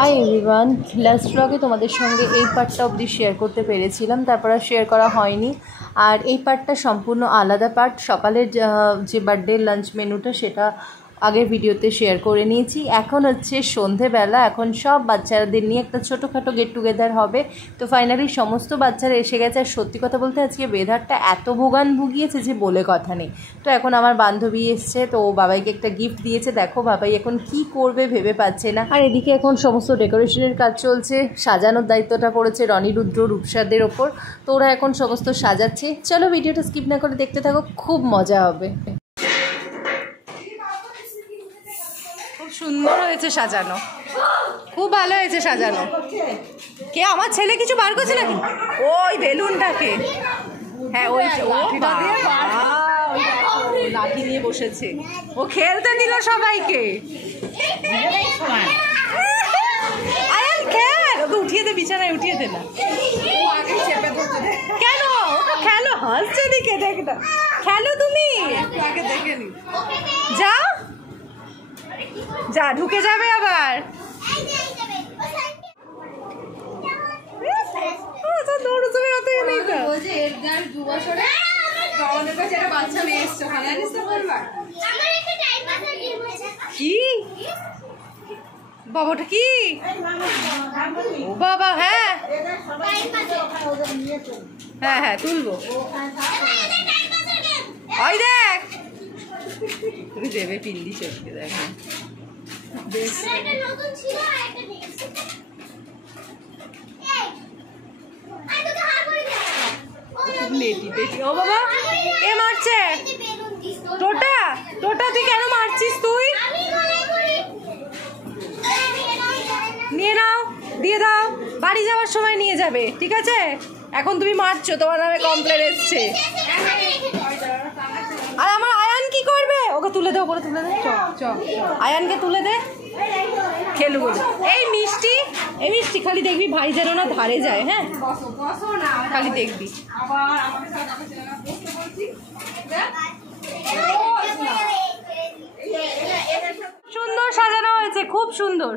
Hi everyone, last ব্লগে তোমাদের সঙ্গে এই পার্টটা অবধি শেয়ার করতে পেরেছিলাম, তারপর আর শেয়ার করা হয়নি। আর এই পার্টটা সম্পূর্ণ আলাদা পার্ট। সকালের যে বার্থডে লাঞ্চ মেনুটা সেটা আগের ভিডিওতে শেয়ার করে নিয়েছি। এখন হচ্ছে সন্ধেবেলা, এখন সব বাচ্চাদের নিয়ে একটা ছোটোখাটো গেট টুগেদার হবে। তো ফাইনালি সমস্ত বাচ্চারা এসে গেছে। আর সত্যি কথা বলতে আজকে ওয়েদারটা এত ভুগিয়েছে যে বলে কথা নেই। তো এখন আমার বান্ধবী এসছে, তো বাবাইকে একটা গিফট দিয়েছে। দেখো বাবাই এখন কি করবে ভেবে পাচ্ছে না। আর এদিকে এখন সমস্ত ডেকোরেশনের কাজ চলছে, সাজানোর দায়িত্বটা পড়েছে রনি, রুদ্র, রূপসাদের ওপর। তো ওরা এখন সমস্ত সাজাচ্ছে। চলো ভিডিওটা স্কিপ না করে দেখতে থাকো, খুব মজা হবে। সুন্দর হয়েছে সাজানো, খুব ভালো হয়েছে সাজানো। কে আমার ছেলে কিছু বার করছে নাকি? ওই বেলুনটাকে, হ্যাঁ ওই লাঠি নিয়ে বসেছে, ও খেলতে দিল সবাইকে। আয়ান খেল, ওকে উঠিয়ে দে, বিছানায় উঠিয়ে দে না। কেন ওটা খেলো, হাসছে দিকে দেখ না, খেলো তুমি, যাও যা, ঢুকে যাবে আবার। কি বাবাটা কি? ও বাবা, হ্যাঁ হ্যাঁ হ্যাঁ তুলবো। ওই দেখ তুমি দেবে পিন্ডি চটকে, দেখ বেশ ও বাবা, কে মারছে? টোটা, টোটা তুই কেন মারছিস? তুই নিয়ে নাও, দিয়ে দাও, বাড়ি যাওয়ার সময় নিয়ে যাবে, ঠিক আছে? এখন তুমি মারছো, তোমার নামে কমপ্লেন এসছে। আর আমার আয়ান কি করবে? ওকে তুলে দে, ওপরে তুলে দে, চ আয়ানকে তুলে দে, খেলবো। এই মিষ্টি, এই মিষ্টি খালি দেখবি ভাই যেন না ধারে যায়, হ্যাঁ খালি দেখবি। সুন্দর সাজানো হয়েছে, খুব সুন্দর,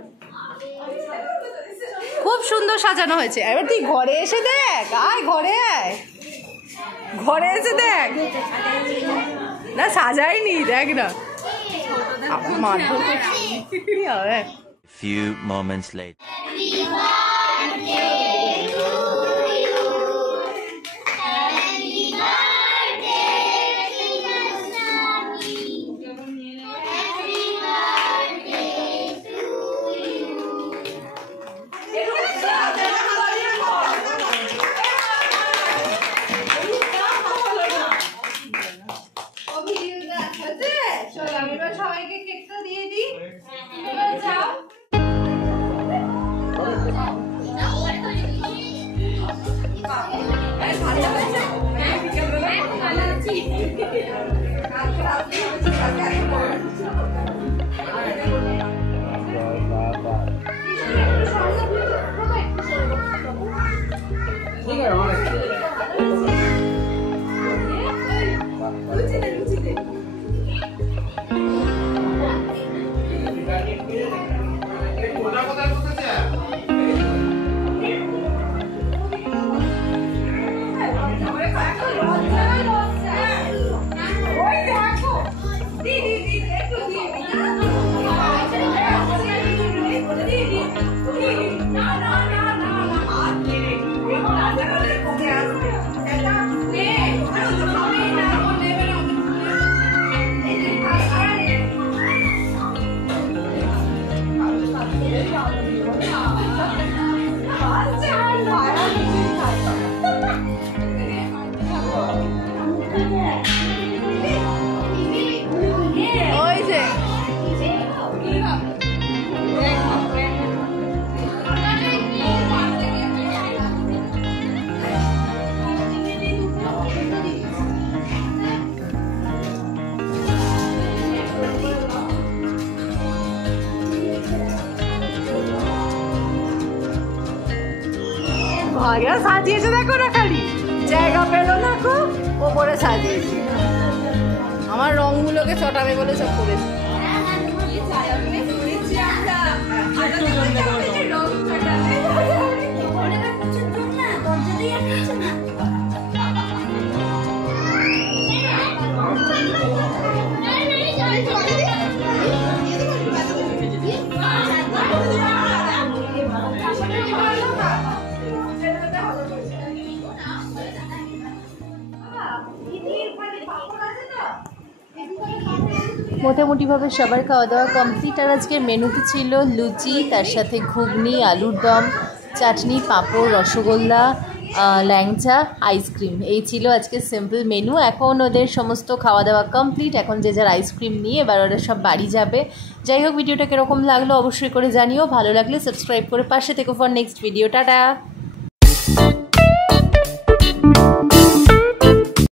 খুব সুন্দর সাজানো হয়েছে। এবার তুই ঘরে এসে দেখ, আয় ঘরে আয়, ঘরে এসে দেখ না, সাজাইনি, দেখ না মারধর করছি। Few moments later. সবাইকে কেকটা দিয়ে দিই, যাও। ভাইয়া সাজিয়েছে, দেখো না, খালি জায়গা পেলো না, খুব ওপরে সাজিয়েছে। আমার রঙগুলোকে চটাবে বলে সব করেছে। মোটামুটিভাবে সবার খাওয়া দাওয়া কমপ্লিট। আর আজকের মেনুতে ছিল লুচি, তার সাথে ঘুগনি, আলুর দম, চাটনি, পাঁপড়, রসগোল্লা, ল্যাংচা, আইসক্রিম। এই ছিল আজকে সিম্পল মেনু। এখন ওদের সমস্ত খাওয়া দাওয়া কমপ্লিট, এখন যে যার আইসক্রিম নিয়ে এবার ওরা সব বাড়ি যাবে। যাই হোক, ভিডিওটা কীরকম লাগলো অবশ্যই করে জানিও। ভালো লাগলে সাবস্ক্রাইব করে পাশে থেকো ফর নেক্সট ভিডিও। টাটা।